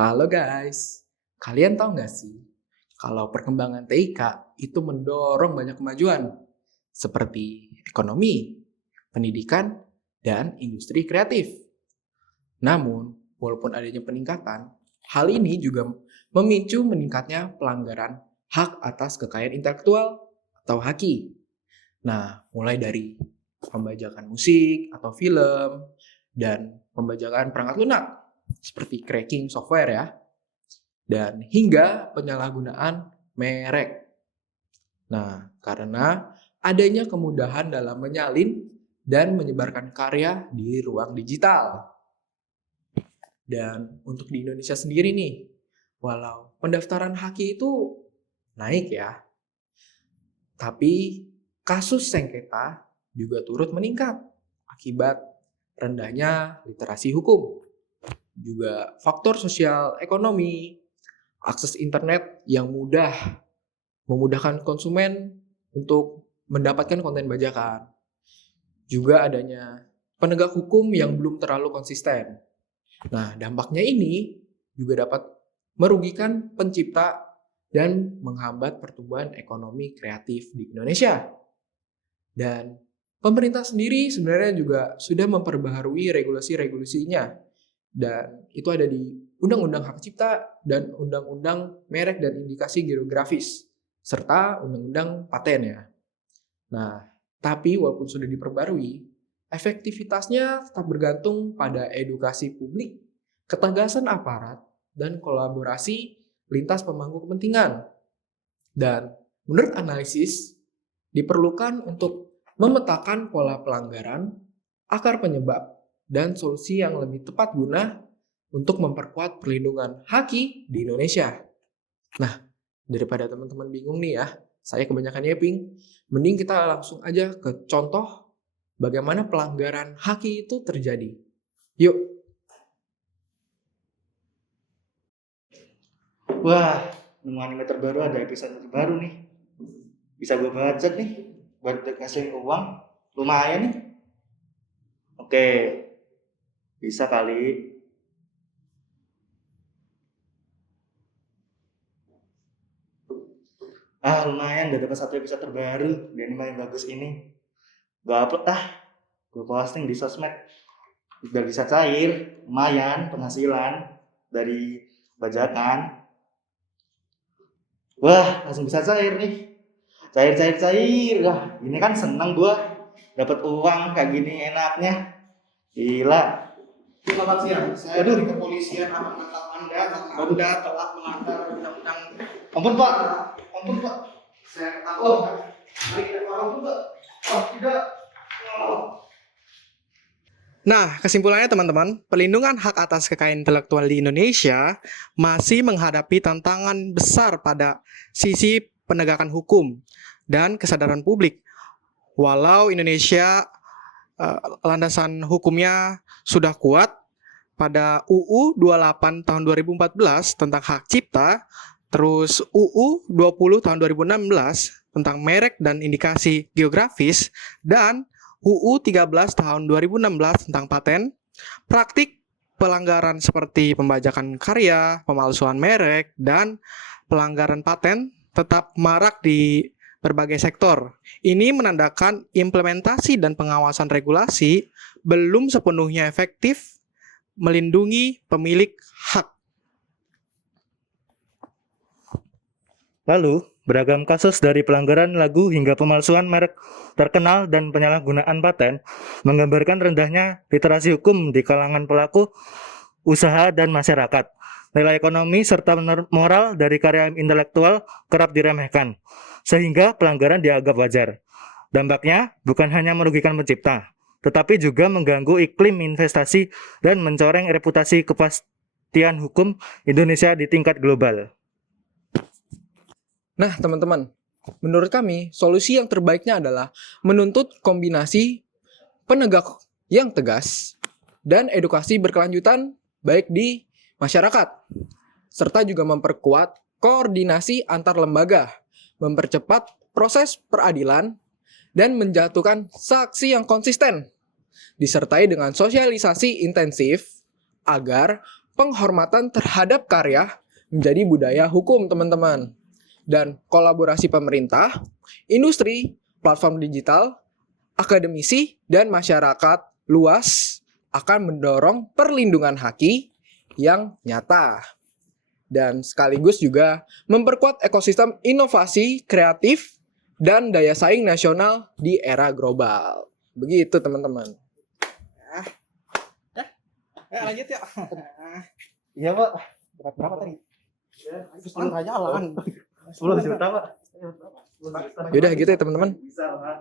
Halo guys, kalian tahu nggak sih kalau perkembangan TIK itu mendorong banyak kemajuan seperti ekonomi, pendidikan, dan industri kreatif. Namun, walaupun adanya peningkatan, hal ini juga memicu meningkatnya pelanggaran hak atas kekayaan intelektual atau HAKI. Nah, mulai dari pembajakan musik atau film dan pembajakan perangkat lunak seperti cracking software ya, dan hingga penyalahgunaan merek. Nah, karena adanya kemudahan dalam menyalin dan menyebarkan karya di ruang digital. Dan untuk di Indonesia sendiri nih, walau pendaftaran HAKI itu naik ya, tapi kasus sengketa juga turut meningkat akibat rendahnya literasi hukum. Juga faktor sosial ekonomi, akses internet yang memudahkan konsumen untuk mendapatkan konten bajakan. Juga adanya penegak hukum yang belum terlalu konsisten. Nah, dampaknya ini juga dapat merugikan pencipta dan menghambat pertumbuhan ekonomi kreatif di Indonesia. Dan pemerintah sendiri sebenarnya juga sudah memperbaharui regulasi-regulasinya. Dan itu ada di Undang-Undang Hak Cipta dan Undang-Undang Merek dan Indikasi Geografis, serta Undang-Undang Paten ya. Nah, tapi walaupun sudah diperbarui, efektivitasnya tetap bergantung pada edukasi publik, ketegasan aparat, dan kolaborasi lintas pemangku kepentingan. Dan menurut analisis, diperlukan untuk memetakan pola pelanggaran, akar penyebab, dan solusi yang lebih tepat guna untuk memperkuat perlindungan HAKI di Indonesia. Nah, daripada teman-teman bingung nih ya, saya kebanyakan yaping, mending kita langsung aja ke contoh bagaimana pelanggaran HAKI itu terjadi. Yuk. Wah, nemu anime terbaru, ada episode terbaru nih. Bisa gue budget nih buat ngasilin uang. Lumayan nih. Oke, bisa kali. Lumayan, udah dapat satu episode terbaru di anime yang bagus ini. Gue upload gue posting di sosmed. Udah bisa cair, lumayan penghasilan dari bajakan. Wah, langsung bisa cair nih. Cair. Wah, ini kan seneng gue dapat uang kayak gini enaknya. Gila. Selamat siang, saya dari kepolisian akan menangkap Anda karena Anda telah melanggar undang-undang. Ampun Pak. Saya ketahuan. Ampun Pak. Tidak. Nah, kesimpulannya teman-teman, perlindungan hak atas kekayaan intelektual di Indonesia masih menghadapi tantangan besar pada sisi penegakan hukum dan kesadaran publik. Walau Indonesia landasan hukumnya sudah kuat pada UU 28 tahun 2014 tentang hak cipta, terus UU 20 tahun 2016 tentang merek dan indikasi geografis, dan UU 13 tahun 2016 tentang paten, praktik pelanggaran seperti pembajakan karya, pemalsuan merek, dan pelanggaran paten tetap marak di berbagai sektor. Ini menandakan implementasi dan pengawasan regulasi belum sepenuhnya efektif melindungi pemilik hak. Lalu, beragam kasus dari pelanggaran lagu hingga pemalsuan merek terkenal dan penyalahgunaan paten menggambarkan rendahnya literasi hukum di kalangan pelaku usaha dan masyarakat. Nilai ekonomi serta moral dari karya intelektual kerap diremehkan, sehingga pelanggaran dianggap wajar. Dampaknya bukan hanya merugikan pencipta, tetapi juga mengganggu iklim investasi dan mencoreng reputasi kepastian hukum Indonesia di tingkat global. Nah, teman-teman, menurut kami, solusi yang terbaiknya adalah menuntut kombinasi penegak yang tegas dan edukasi berkelanjutan baik di masyarakat, serta juga memperkuat koordinasi antar lembaga, mempercepat proses peradilan, dan menjatuhkan saksi yang konsisten, disertai dengan sosialisasi intensif agar penghormatan terhadap karya menjadi budaya hukum, teman-teman. Dan kolaborasi pemerintah, industri, platform digital, akademisi, dan masyarakat luas akan mendorong perlindungan haki yang nyata. Dan sekaligus juga memperkuat ekosistem inovasi, kreatif, dan daya saing nasional di era global. Begitu, teman-teman. Lanjut ya. Iya, Pak. Berapa tadi? 10 aja jalan. 10 juta, Pak. Yaudah gitu ya, teman-teman. Bisa, Pak.